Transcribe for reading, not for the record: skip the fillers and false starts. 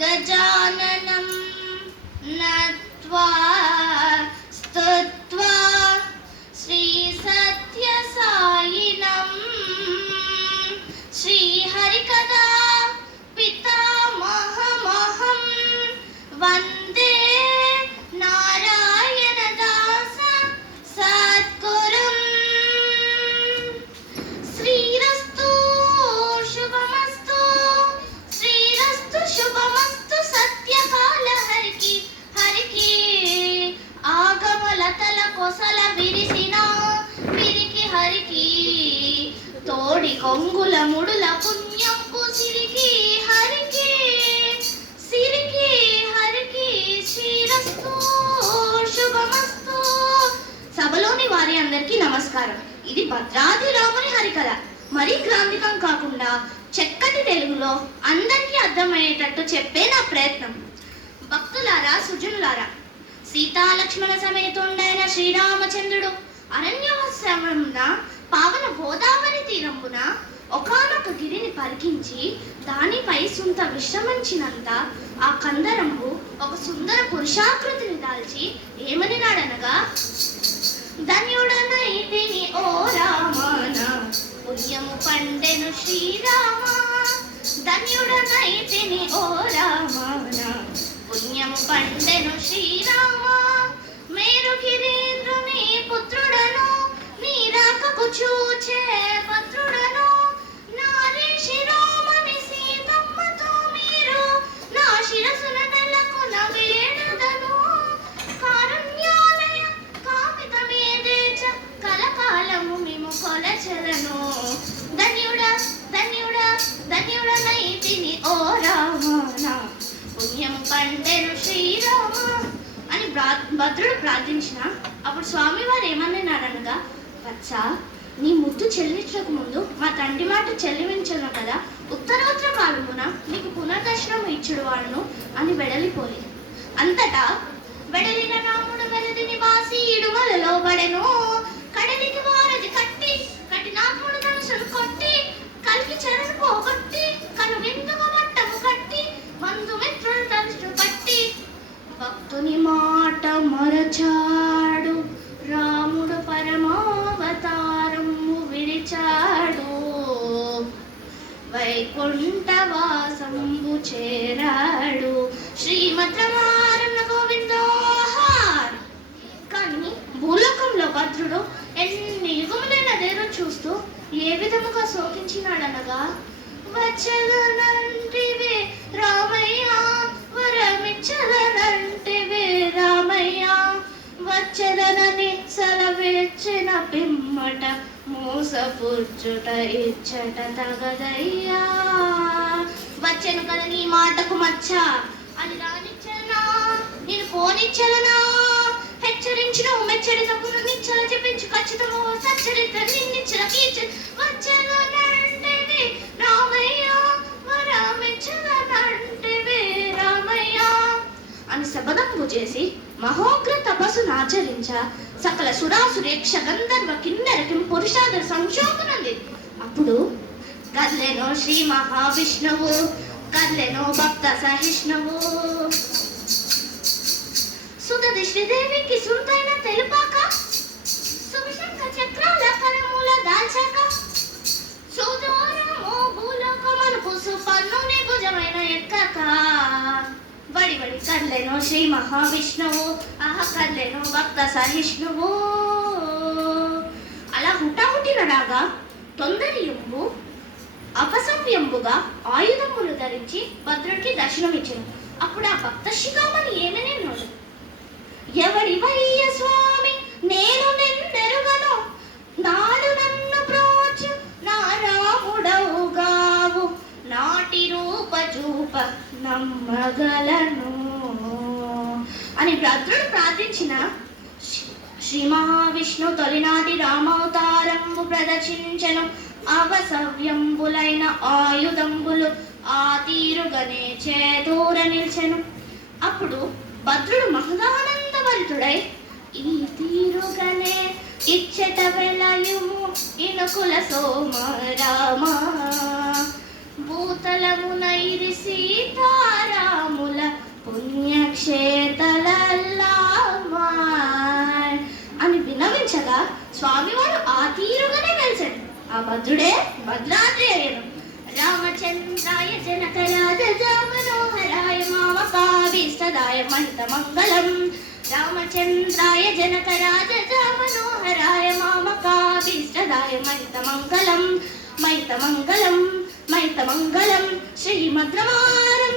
गजाननं नत्वा स्तुत्वा श्रीसत्यसायिनं श्रीहरिकदा पितामहमहं वन्दे नारायणदास सद्गुरुं। श्रीरस्तु शुभमस्तु, श्रीरस्तु शुभमस्तु, सत्यकाल हरिकी हरिकी ఆగమలతల కొసల విరిసిన విరికి హరికి తోడి కొంగుల ముడుల పుణ్యంపు సిరికి హరికి సిరికి హరికి శ్రీరస్తు శుభమస్తు. సభలోని వారి అందరికీ నమస్కారం. ఇది భద్రాద్రి రాముని హరికథ. మరీ గ్రాంధికం కాకుండా చక్కటి తెలుగులో అందరికీ అర్థమయ్యేటట్టు చెప్పే నా ప్రయత్నం. భక్తులారా, సుజనులారా, సీతాలక్ష్మణ సమేతుండైన శ్రీరామచంద్రుడు అరణ్యవాసమున పావన గోదావరి తీరంబున ఒకానొక గిరిని పరికించి దానిపై సుంత విశ్రమించినంత ఆ కందరంబు ఒక సుందర పురుషాకృతిని దాల్చి ఏమని నాడనగా, ధన్యుడనైతిని ఓ రామాన పుణ్యము పండెను శ్రీరామ, ధన్యుడనైతిని ఓ రామాన పుణ్యము పండెను శ్రీరామ, మేరు గిరీంద్రుని పుత్రుడను నీ రాకకు చూచే పత్రుడను, నారీ శిరోమణి సీతమ్మతో మీరు నా శిరసున నెలకొన వేడుదను, కారుణ్యాలయ కామితమేదేచ కలకాలము మేము కొలచెదను, ధన్యుడా ధన్యుడా ధన్యుడనైతిని ఓ రామాన పుణ్యం పండెను శ్రీరామ అని భద్రుడు ప్రార్థించిన. అప్పుడు స్వామివారు ఏమన్నారనగా, వత్స, నీ ముద్దు చెల్లించక ముందు మా తండ్రి మాట చెల్లించను కదా, ఉత్తరోత్తర కాలమున నీకు పునర్దర్శనం ఇచ్చుడు వాడును అని వెడలిపోయి. అంతటా వెడలిన రాముడు వెలది నివాసి ఇడుమలలో పడెను, కడలికి వారది కట్టి కఠినాత్ముడు ధనుసును కొట్టి కలికి చెరను పోగొట్టి కను విందుకు మట్టము కట్టి బంధుమిత్రులు తలుచు పట్టి భక్తుని మాట మరచాడు రాముడు పరమావతారము విడిచాడు, వైకుంఠవాసంబు చేరాడు, శ్రీమద్రమారణ గోవిందోహార్. కానీ భూలోకంలో భద్రుడు ఎన్ని యుగములైన దేరు చూస్తూ ఏ విధముగా శోకించినాడనగా, వచ్చదనంటివే రామయ్య వరమిచ్చదనంటివే రామయ్య, వచ్చదనని సెలవిచ్చిన పిమ్మట మోసపుచ్చుట ఇచ్చట తగదయ్యా, వచ్చను కదా నీ మాటకు మచ్చ అది రానిచ్చనా నేను పోనిచ్చదనా, హెచ్చరించిన మెచ్చడి తప్పును నిచ్చల చెప్పించు ఖచ్చితము సచ్చరిత నిన్నిచ్చల కీర్చ, వచ్చదనంటివే రామయ్య వరమిచ్చదనంటివే రామయ్య అని శబదంబు చేసి మహోగ్ర తపస్సును ఆచరించ సకల సురాసురేక్ష గంధర్వ కిన్నెరకి పురుషాదర సంక్షోభనుంది. అప్పుడు కదలెనో శ్రీ మహావిష్ణువు, కదలెనో భక్త సహిష్ణువు, సుతది శ్రీదేవికి సుంతైన తెలుపాక సువిశంక చక్రాల కరముల దాల్చాక సుదూరము భూలోకమనుకు సుపన్నుని భుజమైన ఎక్కక బడి బడి కదలెనో శ్రీ మహావిష్ణువు, కదలెనో భక్త సహిష్ణువు. అలా హుటాహుటిన రాగా తొందరయంబు అపసవ్యంబుగా ఆయుధములు ధరించి భద్రుడికి దర్శనమిచ్చాను. అప్పుడు ఆ భక్త శిఖామణి ఏమని అన్నాడు, ఎవడివయ్య స్వామి నేను నిన్నెరుగను, నాడు నన్ను ప్రోచు నా రాముడవుగావు, నాటి రూప చూప నమ్మగలను అని భద్రుడు ప్రార్థించిన. శ్రీ మహావిష్ణు తొలినాటి రామావతారంబు ప్రదర్శించెను, అవసవ్యంబులైన ఆయుధంబులు ఆ తీరుగనే చేదూర నిల్చెను. అప్పుడు భద్రుడు మహదానందభరితుడై ఈ తీరుగనే ఇచ్చట వెలయుము ఇనుకుల సోమ రామ, భూతలమునైరి సీతారామ స్వామివారు ఆ తీరుగానే వెలిసాడు. ఆ భద్రుడే భద్రాద్రి అయ్యను. రామచంద్రాయ జనకరాజ మనోహరాయ మామకాభీష్టదాయ మహిత మంగళం. రామచంద్రాయ జనకరాజ మనోహరాయ మామకాభీష్టదాయ మహిత మంగళం. మహిత మంగళం మహిత మంగళం శ్రీమద్రమారవింద